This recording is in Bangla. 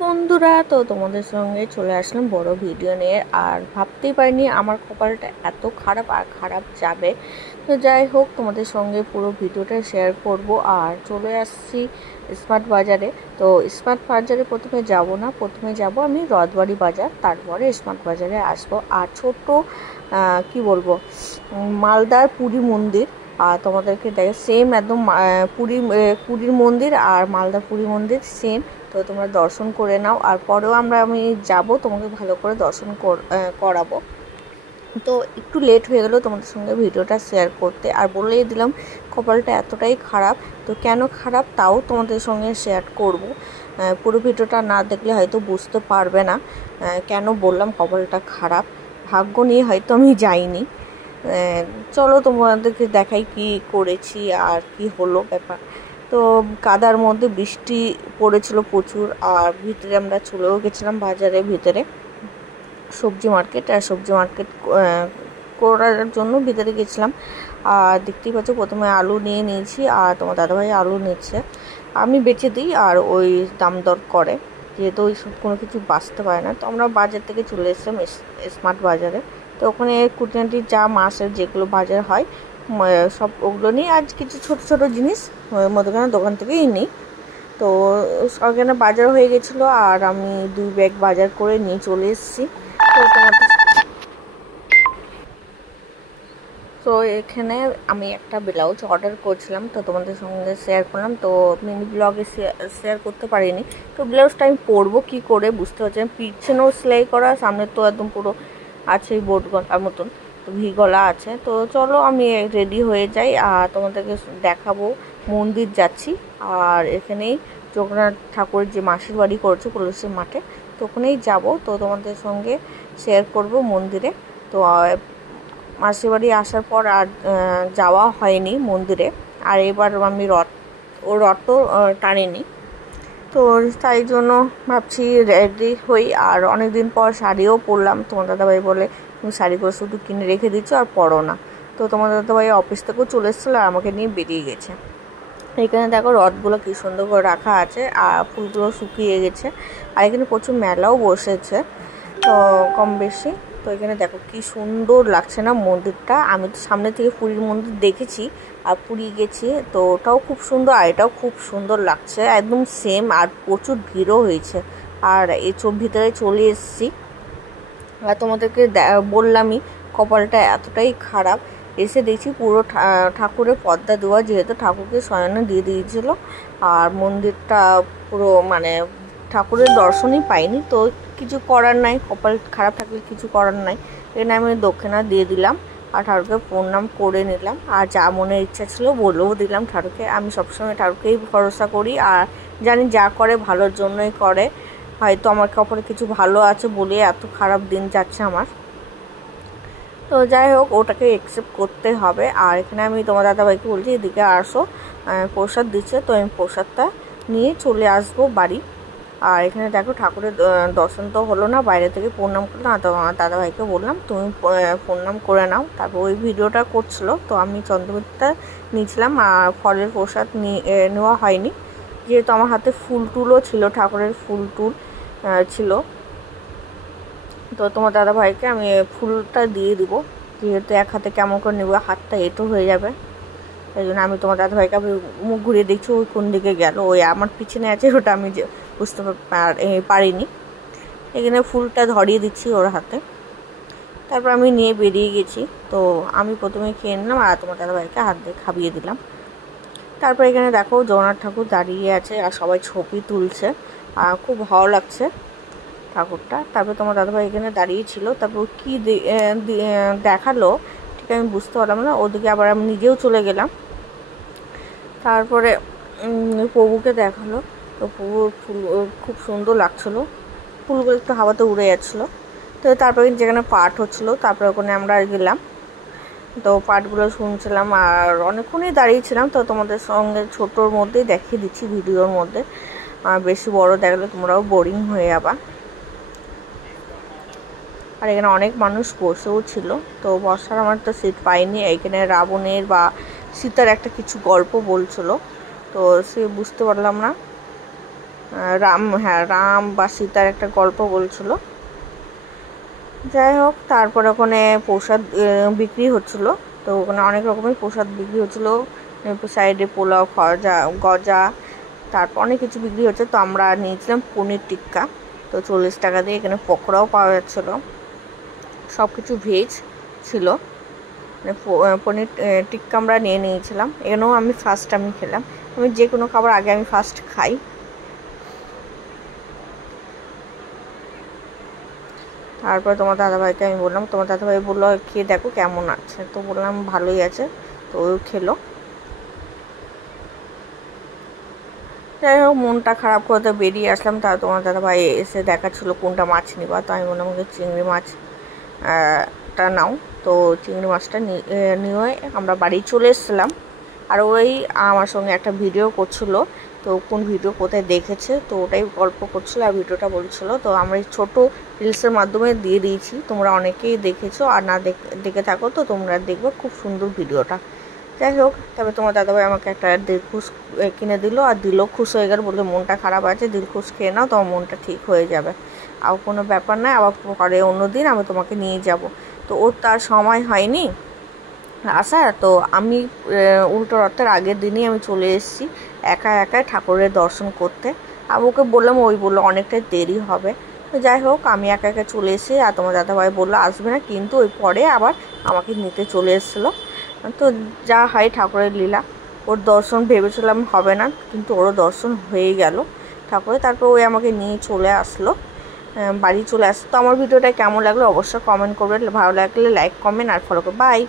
বন্ধুরা, তো তোমাদের সঙ্গে চলে আসলাম বড় ভিডিও নিয়ে। আর ভাবতেই পারিনি আমার কপালটা এত খারাপ আর খারাপ যাবে। তো যাই হোক, তোমাদের সঙ্গে পুরো ভিডিওটা শেয়ার করব। আর চলে আসছি স্মার্ট বাজারে। তো স্মার্ট বাজারে প্রথমে যাব না, প্রথমে যাব আমি রথবাড়ি বাজার, তারপরে স্মার্ট বাজারে আসবো। আর ছোট্ট কি বলবো, মালদার পুরী মন্দির আর তোমাদেরকে দেখে সেম একদম পুরীর মন্দির আর মালদা পুরী মন্দির সেম। তো তোমরা দর্শন করে নাও, আর পরেও আমি যাব, তোমাকে ভালো করে দর্শন করাবো। তো একটু লেট হয়ে গেল তোমাদের সঙ্গে ভিডিওটা শেয়ার করতে, আর বলেই দিলাম কপালটা এতটাই খারাপ। তো কেন খারাপ তাও তোমাদের সঙ্গে শেয়ার করব। পুরো ভিডিওটা না দেখলে হয়তো বুঝতে পারবে না কেন বললাম কপালটা খারাপ। ভাগ্য নিয়ে হয়তো আমি যাইনি। চলো তোমাদেরকে দেখাই কি করেছি আর কি হলো ব্যাপার। তো কাদার মধ্যে বৃষ্টি পড়েছিল প্রচুর, আর ভিতরে আমরা চলেও গেছিলাম বাজারের ভিতরে, সবজি মার্কেট করার জন্য ভিতরে গেছিলাম। আর দেখতেই পাচ্ছ প্রথমে আলু নিয়ে নিয়েছি, আর তোমার দাদাভাই আলু নিচ্ছে, আমি বেচে দিই আর ওই দাম দর করে, যেহেতু ওই সব কোনো কিছু বাঁচতে পারে না। তো আমরা বাজার থেকে চলে এসেছিলাম স্মার্ট বাজারে। তো ওখানে কুটিনাটি যা মাছের যেগুলো বাজার হয় সব ওগুলো নিয়ে, আজ কিছু ছোট ছোট জিনিস মুদিখানার দোকান থেকেই নিই। তো ওখানে বাজার হয়ে গেছিলো, আর আমি 2 ব্যাগ বাজার করে নিয়ে চলে এসেছি। তো এখানে আমি একটা ব্লাউজ অর্ডার করছিলাম, তো তোমাদের সঙ্গে শেয়ার করলাম। তো মিনি ব্লগে শেয়ার করতে পারিনি। তো ব্লাউজটা আমি পরবো কী করে বুঝতে পারছি, পিছনেও সেলাই করা, সামনে তো একদম পুরো আছে বোট গলার মতন, তো ভি গলা আছে। তো চলো আমি রেডি হয়ে যাই, আর তোমাদেরকে দেখাবো মন্দির যাচ্ছি। আর এখানেই জগন্নাথ ঠাকুরের যে মাসির বাড়ি করেছে কলসির মাঠে, তো ওখানেই যাবো। তো তোমাদের সঙ্গে শেয়ার করব মন্দিরে। তো মাসির বাড়ি আসার পর আর যাওয়া হয়নি মন্দিরে। আর এবার আমি রথ টানিনি, তো তাই জন্য ভাবছি রেডি হই। আর অনেক দিন পর শাড়িও পরলাম, তোমার দাদাভাই বলে তুমি শাড়িগুলো শুধু কিনে রেখে দিচ্ছ আর পরো না। তো তোমার দাদাভাই অফিস থেকেও চলে এসেছিলো আর আমাকে নিয়ে বেরিয়ে গেছে। এখানে দেখো রথগুলো কি সুন্দর করে রাখা আছে, আর ফুলগুলো শুকিয়ে গেছে। আর এখানে প্রচুর মেলাও বসেছে, তো কম বেশি। তো এখানে দেখো কি সুন্দর লাগছে না মন্দিরটা। আমি তো সামনে থেকে পুরীর মন্দির দেখেছি আর পুরী গেছি, তো ওটাও খুব সুন্দর আর এটাও খুব সুন্দর লাগছে, একদম সেম। আর প্রচুর ভিড়ও হয়েছে, আর এই ভিতরে চলে এসেছি। আর তোমাদেরকে বললামই কপালটা এতটাই খারাপ। এসে দেখছি পুরো ঠাকুরের পর্দা দেওয়া, যেহেতু ঠাকুরকে শয়নে দিয়ে দিয়েছিল। আর মন্দিরটা পুরো ঠাকুরের দর্শনই পাইনি। তো কিছু করার নাই, কপাল খারাপ থাকলে কিছু করার নাই। এখানে আমি দক্ষিণা দিয়ে দিলাম আর ঠাকুরকে প্রণাম করে নিলাম। আর যা মনের ইচ্ছা ছিল বলেও দিলাম ঠাকুরকে। আমি সবসময় ঠাকুরকেই ভরসা করি, আর জানি যা করে ভালোর জন্যই করে। হয়তো আমার কপালে কিছু ভালো আছে বলে এত খারাপ দিন যাচ্ছে আমার। তো যাই হোক, ওটাকে অ্যাকসেপ্ট করতে হবে। আর এখানে আমি তোমার দাদাভাইকে বলছি এদিকে আসো, প্রসাদ দিচ্ছে, তো আমি প্রসাদটা নিয়ে চলে আসবো বাড়ি। আর এখানে দেখো ঠাকুরের দর্শন তো হলো না, বাইরে থেকে প্রণাম করলাম। আর আমার দাদাভাইকে বললাম তুমি প্রণাম করে নাও। তারপর ওই ভিডিওটা করছিলো, তো আমি চন্দ্রমিত্রটা নিয়েছিলাম, আর ফলের প্রসাদ নেওয়া হয়নি, যেহেতু আমার হাতে ফুল টুলও ছিল, ঠাকুরের ফুল টুল ছিল। তো তোমার দাদাভাইকে আমি ফুলটা দিয়ে দিব, যেহেতু এক হাতে কেমন করে নেবো, হাতটা এঁটো হয়ে যাবে। তাই জন্য আমি তোমার দাদাভাইকে আমি মুখ ঘুরিয়ে দেখছি ওই কোন দিকে গেল, ওই আমার পিছনে আছে, ওটা আমি বুঝতে পারিনি। এখানে ফুলটা ধরিয়ে দিচ্ছি ওর হাতে। তারপর আমি নিয়ে বেরিয়ে গেছি। তো আমি প্রথমে খেয়ে নিলাম, আর তোমার দাদাভাইকে হাত দিয়ে খাইয়ে দিলাম। তারপর এখানে দেখো জগন্নাথ ঠাকুর দাঁড়িয়ে আছে আর সবাই ছবি তুলছে, আর খুব ভালো লাগছে ঠাকুরটা। তারপরে তোমার দাদাভাই এখানে দাঁড়িয়ে ছিল, তারপর কী দেখালো ঠিক আমি বুঝতে পারলাম না। ওদিকে আবার আমি নিজেও চলে গেলাম। তারপরে প্রভুকে দেখালো, তো প্রভুর ফুল খুব সুন্দর লাগছিলো, ফুলগুলো একটু হাওয়াতে উড়ে যাচ্ছিলো। তো তারপরে যেখানে পাঠ হচ্ছিলো, তারপরে ওখানে আমরা গেলাম, তো পাঠগুলো শুনছিলাম আর অনেকক্ষণই দাঁড়িয়েছিলাম। তো তোমাদের সঙ্গে ছোটোর মধ্যেই দেখিয়ে দিচ্ছি ভিডিওর মধ্যে, বেশি বড় দেখলে তোমরাও বোরিং হয়ে যাবা। আর এখানে অনেক মানুষ বসেও ছিল, তো বসার আমার তো সিট পাইনি। এখানে রাবণের বা সীতার একটা কিছু গল্প বলছিল, তো সে বুঝতে পারলাম না। রাম বা সীতার একটা গল্প বলছিল। যাই হোক, তারপর ওখানে প্রসাদ বিক্রি হচ্ছিল, তো ওখানে অনেক রকমের প্রসাদ বিক্রি হচ্ছিল, সাইডে পোলাও, গজা, তারপর অনেক কিছু বিক্রি হচ্ছে। তো আমরা নিয়েছিলাম পনির টিক্কা, তো 40 টাকা দিয়ে। এখানে পকোড়াও পাওয়া যাচ্ছিলো, সব কিছু ভেজ ছিল। মানে পনির টিক্কা আমরা নিয়ে নিয়েছিলাম। এখানেও আমি খেলাম। আমি যে কোনো খাবার আগে আমি ফার্স্ট খাই। তারপর তোমার দাদাভাইকে আমি বললাম, তোমার দাদাভাই বললো খেয়ে দেখো কেমন আছে, তো বললাম ভালোই আছে, তো ও খেলো। যাই হোক, মনটা খারাপ করতে বেরিয়ে আসলাম। তা তোমার দাদাভাই এসে দেখাচ্ছিল কোনটা মাছ নিবা, তো আমি বললাম আমাকে চিংড়ি মাছ টা নাও। তো চিংড়ি মাছটা নিয়ে আমরা বাড়ি চলে এসেছিলাম। আর ওই আমার সঙ্গে একটা ভিডিও করছিল, তো কোন ভিডিও কোথায় দেখেছে, তো ওটাই গল্প করছিল আর ভিডিওটা বলছিল। তো আমরা এই ছোটো রিলসের মাধ্যমে দিয়ে দিয়েছি, তোমরা অনেকেই দেখেছো, আর না দেখে থাকো তো তোমরা দেখবে, খুব সুন্দর ভিডিওটা। যাই হোক, তবে তোমার দাদাভাই আমাকে একটা দিলখুশ কিনে দিল, আর দিলও খুশ হয়ে গেল, বলতে মনটা খারাপ আছে, দিলখুশ খেয়ে নাও, তোমার মনটা ঠিক হয়ে যাবে, আর কোনো ব্যাপার নয়, আবার পরে অন্য দিন আমি তোমাকে নিয়ে যাব। তো ওর তার সময় হয়নি আসা, তো আমি উল্টো রথের আগের দিনই আমি চলে এসেছি একাই ঠাকুরের দর্শন করতে। আর ওকে বললাম, ওই বললো অনেকটাই দেরি হবে। তো যাই হোক, আমি একা চলে এসেছি, আর তোমার দাদাভাই বললো আসবে না, কিন্তু ওই পরে আবার আমাকে নিতে চলে এসেছিলো। তো যা হয় ঠাকুরের লীলা। ওর দর্শন ভেবেছিলাম হবে না, কিন্তু ওরও দর্শন হয়ে গেল ঠাকুরের। তারপর ওই আমাকে নিয়ে চলে আসলো, বাড়ি চলে আসলো। তো আমার ভিডিওটা কেমন লাগলো অবশ্যই কমেন্ট করবে, ভালো লাগলে লাইক, কমেন্ট আর ফলো করবে। বাই।